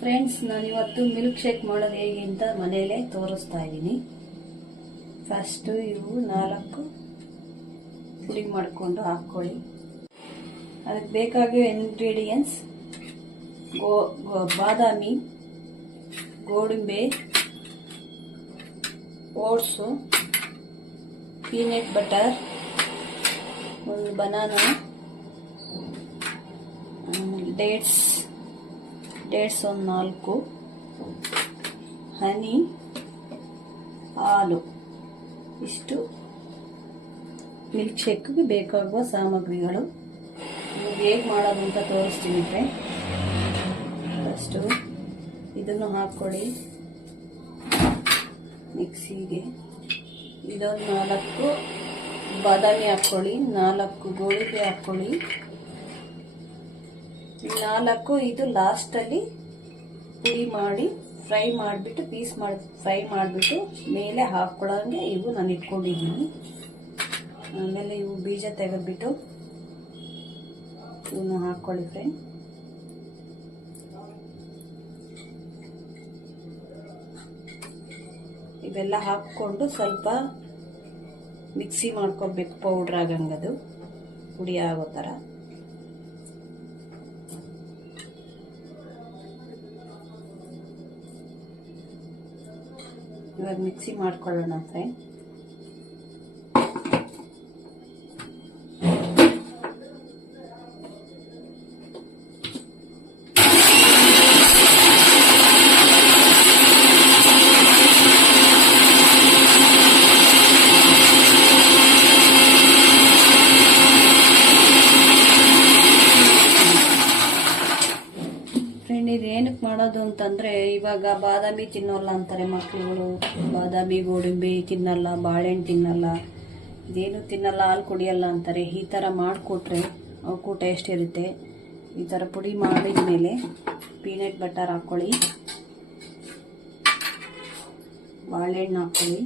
Friends, ನಾನು ಇವತ್ತು milk shake ಮಾಡೋದು ಹೇಗೆ ಅಂತ ಮನೆಯಲ್ಲೇ ತೋರಿಸ್ತಾ ಇದ್ದೀನಿ. ಫಸ್ಟು ಇವು 4 ಪುಡಿ ಮಾಡಿಕೊಂಡು ಹಾಕ್ಕೊಳ್ಳಿ. ಅದಕ್ಕೆ ಬೇಕಾಗಿರೋ ಇಂಗ್ರೀಡಿಯೆಂಟ್ಸ್ ಬಾದಾಮಿ, ಗೋಡಂಬಿ, ಓಟ್ಸು, ಪೀನಟ್ ಬಟರ್, ಒಂದು ಬನಾನಾ, ಡೇಟ್ಸ್ ಒಂದು 4, ಹನಿ, ಹಾಲು. ಇಷ್ಟು ಮಿಲ್ಕ್ ಶೇಕ್ಗೆ ಬೇಕಾಗುವ ಸಾಮಗ್ರಿಗಳು. ಹೇಗೆ ಮಾಡೋದು ಅಂತ ತೋರಿಸ್ತೀನಿ. ಫಸ್ಟು ಇದನ್ನು ಹಾಕ್ಕೊಳ್ಳಿ ಮಿಕ್ಸಿಗೆ. ಇದೊಂದು 4 ಬಾದಾಮಿ ಹಾಕ್ಕೊಳ್ಳಿ, 4 ಗೋಡಂಬಿ ಹಾಕ್ಕೊಳ್ಳಿ. 4 ಇದು ಲಾಸ್ಟಲ್ಲಿ ಪುಡಿ ಮಾಡಿ ಫ್ರೈ ಮಾಡಿಬಿಟ್ಟು ಫ್ರೈ ಮಾಡಿಬಿಟ್ಟು ಮೇಲೆ ಹಾಕ್ಕೊಳ್ಳೋಂಗೆ ಇವು ನಾನು ಇಟ್ಕೊಂಡಿದ್ದೀನಿ. ಆಮೇಲೆ ಇವು ಬೀಜ ತೆಗೆದ್ಬಿಟ್ಟು ಇವನು ಹಾಕ್ಕೊಳ್ಳಿ ಫ್ರೆಂಡ್. ಇವೆಲ್ಲ ಹಾಕ್ಕೊಂಡು ಸ್ವಲ್ಪ ಮಿಕ್ಸಿ ಮಾಡ್ಕೊಬೇಕು, ಪೌಡ್ರ್ ಆಗಂಗದು ಪುಡಿ ಆಗೋ ಥರ. ಇವಾಗ ಮಿಕ್ಸಿ ಮಾಡ್ಕೊಳ್ಳೋಣ ಫ್ರೆಂಡ್. ಇದೇನಕ್ಕೆ ಮಾಡೋದು ಅಂತಂದರೆ, ಇವಾಗ ಬಾದಾಮಿ ತಿನ್ನೋಲ್ಲ ಅಂತಾರೆ ಮಕ್ಕಳುಗಳು. ಬಾದಾಮಿ ಗೋಡಂಬಿ ತಿನ್ನಲ್ಲ, ಬಾಳೆಹಣ್ಣು ತಿನ್ನಲ್ಲ, ಇದೇನು ತಿನ್ನಲ್ಲ, ಹಾಲು ಕುಡಿಯಲ್ಲ ಅಂತಾರೆ. ಈ ಥರ ಮಾಡಿಕೊಟ್ರೆ ಅವಕ್ಕೂ ಟೇಸ್ಟ್ ಇರುತ್ತೆ. ಈ ಥರ ಪುಡಿ ಮಾಡಿದ ಮೇಲೆ ಪೀನಟ್ ಬಟರ್ ಹಾಕ್ಕೊಳ್ಳಿ, ಬಾಳೆಹಣ್ಣು ಹಾಕ್ಕೊಳ್ಳಿ,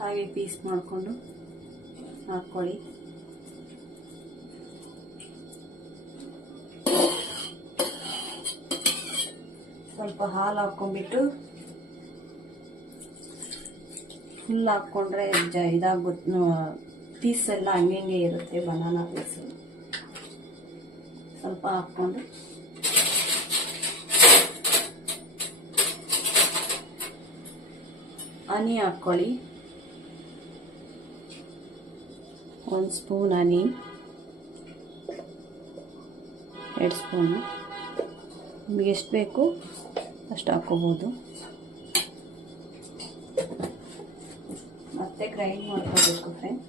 ಹಾಗೆ ಪೀಸ್ ಮಾಡಿಕೊಂಡು ಹಾಕ್ಕೊಳ್ಳಿ. ಸ್ವಲ್ಪ ಹಾಲು ಹಾಕ್ಕೊಂಡ್ಬಿಟ್ಟು ಫುಲ್ ಹಾಕ್ಕೊಂಡ್ರೆ ಇದಾಗುತ್ತೆ. ಪೀಸ್ ಎಲ್ಲ ಹಂಗೆ ಇರುತ್ತೆ, ಬನಾನಾ ಪೀಸು. ಸ್ವಲ್ಪ ಹಾಕ್ಕೊಂಡು ಹನಿ ಹಾಕ್ಕೊಳ್ಳಿ, 1 ಸ್ಪೂನ್ ಹನಿ, 2 ಸ್ಪೂನು, ನಿಮಗೆ ಎಷ್ಟು ಬೇಕು ಅಷ್ಟು ಹಾಕ್ಕೋಬೋದು. ಮತ್ತೆ ಗ್ರೈಂಡ್ ಮಾಡ್ಕೋಬೇಕು ಫ್ರೆಂಡ್.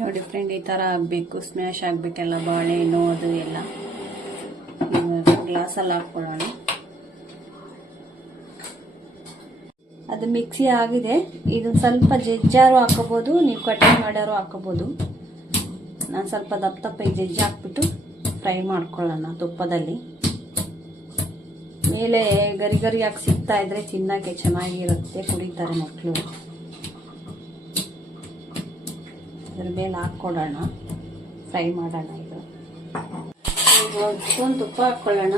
ನೋಡಿ ಫ್ರೆಂಡ್, ಈ ಥರ ಆಗಬೇಕು, ಸ್ಮ್ಯಾಶ್ ಆಗಬೇಕೆಲ್ಲ ಬಾಳೆಹಣ್ಣು ಅದು ಎಲ್ಲ. ಗ್ಲಾಸಲ್ಲಿ ಹಾಕ್ಕೊಳ್ಳೋಣ. ಅದು ಮಿಕ್ಸಿ ಆಗಿದೆ. ಇದನ್ನು ಸ್ವಲ್ಪ ಜಜ್ಜಾರು ಹಾಕೋಬೋದು, ನೀವು ಕಟಿಂಗ್ ಮಾಡ್ಯಾರು ಹಾಕೋಬೋದು. ನಾನು ಸ್ವಲ್ಪ ದಪ್ಪ ಜಜ್ಜಿ ಹಾಕ್ಬಿಟ್ಟು ಫ್ರೈ ಮಾಡ್ಕೊಳ್ಳೋಣ ತುಪ್ಪದಲ್ಲಿ. ಮೇಲೆ ಗರಿ ಹಾಕಿ ಸಿಗ್ತಾ ಇದ್ರೆ ತಿನ್ನೋಕ್ಕೆ ಚೆನ್ನಾಗಿರುತ್ತೆ, ಕುಡಿತಾರೆ ಮಕ್ಕಳು. ಅದ್ರ ಮೇಲೆ ಹಾಕ್ಕೊಡೋಣ, ಫ್ರೈ ಮಾಡೋಣ. ಇದು 1 ಸ್ಪೂನ್ ತುಪ್ಪ ಹಾಕ್ಕೊಳ್ಳೋಣ.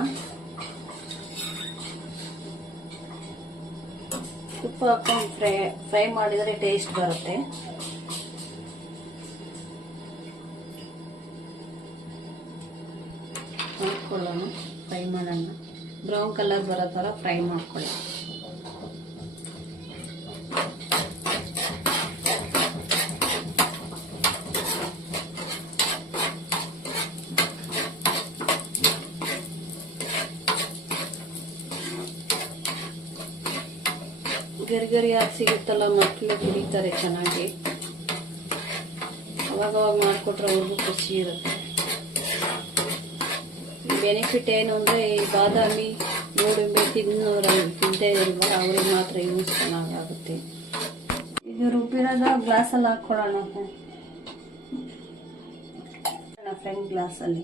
ತುಪ್ಪ ಹಾಕ್ಕೊಂಡು ಫ್ರೈ ಮಾಡಿದರೆ ಟೇಸ್ಟ್ ಬರುತ್ತೆ. ಹಾಕ್ಕೊಳ್ಳೋಣ, ಫ್ರೈ ಮಾಡೋಣ. ಬ್ರೌನ್ ಕಲರ್ ಬರೋ ಥರ ಫ್ರೈ ಮಾಡ್ಕೊಳ್ಳಿ. ಗರಿ ಹಾಕಿ ಸಿಗುತ್ತಲ್ಲ, ಮಕ್ಕಳು ಕುಡಿತಾರೆ ಚೆನ್ನಾಗಿ. ಅವಾಗ ಮಾಡಿಕೊಟ್ರೆ ಅವ್ರಿಗೂ ಖುಷಿ ಇರುತ್ತೆ. ಬೆನಿಫಿಟ್ ಏನು ಅಂದರೆ ಈ ಬಾದಾಮಿ ಗೋಡಂಬಿ ತಿಂದೇ ಇಲ್ವ ಅವ್ರಿಗೆ ಮಾತ್ರ ಯೂಸ್ ಚೆನ್ನಾಗಾಗುತ್ತೆ. ಇದು ರುಬ್ಬಿರೋದ ಗ್ಲಾಸಲ್ಲಿ ಹಾಕ್ಕೊಳ್ಳೋಣ ಫ್ರೆಂಡ್ ಗ್ಲಾಸಲ್ಲಿ.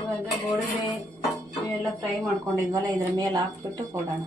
ಇವಾಗ ಗೋಡಂಬಿ ಎಲ್ಲ ಫ್ರೈ ಮಾಡ್ಕೊಂಡಿದ್ವಲ್ಲ ಇದ್ರ ಮೇಲೆ ಹಾಕ್ಬಿಟ್ಟು ಕೊಡೋಣ.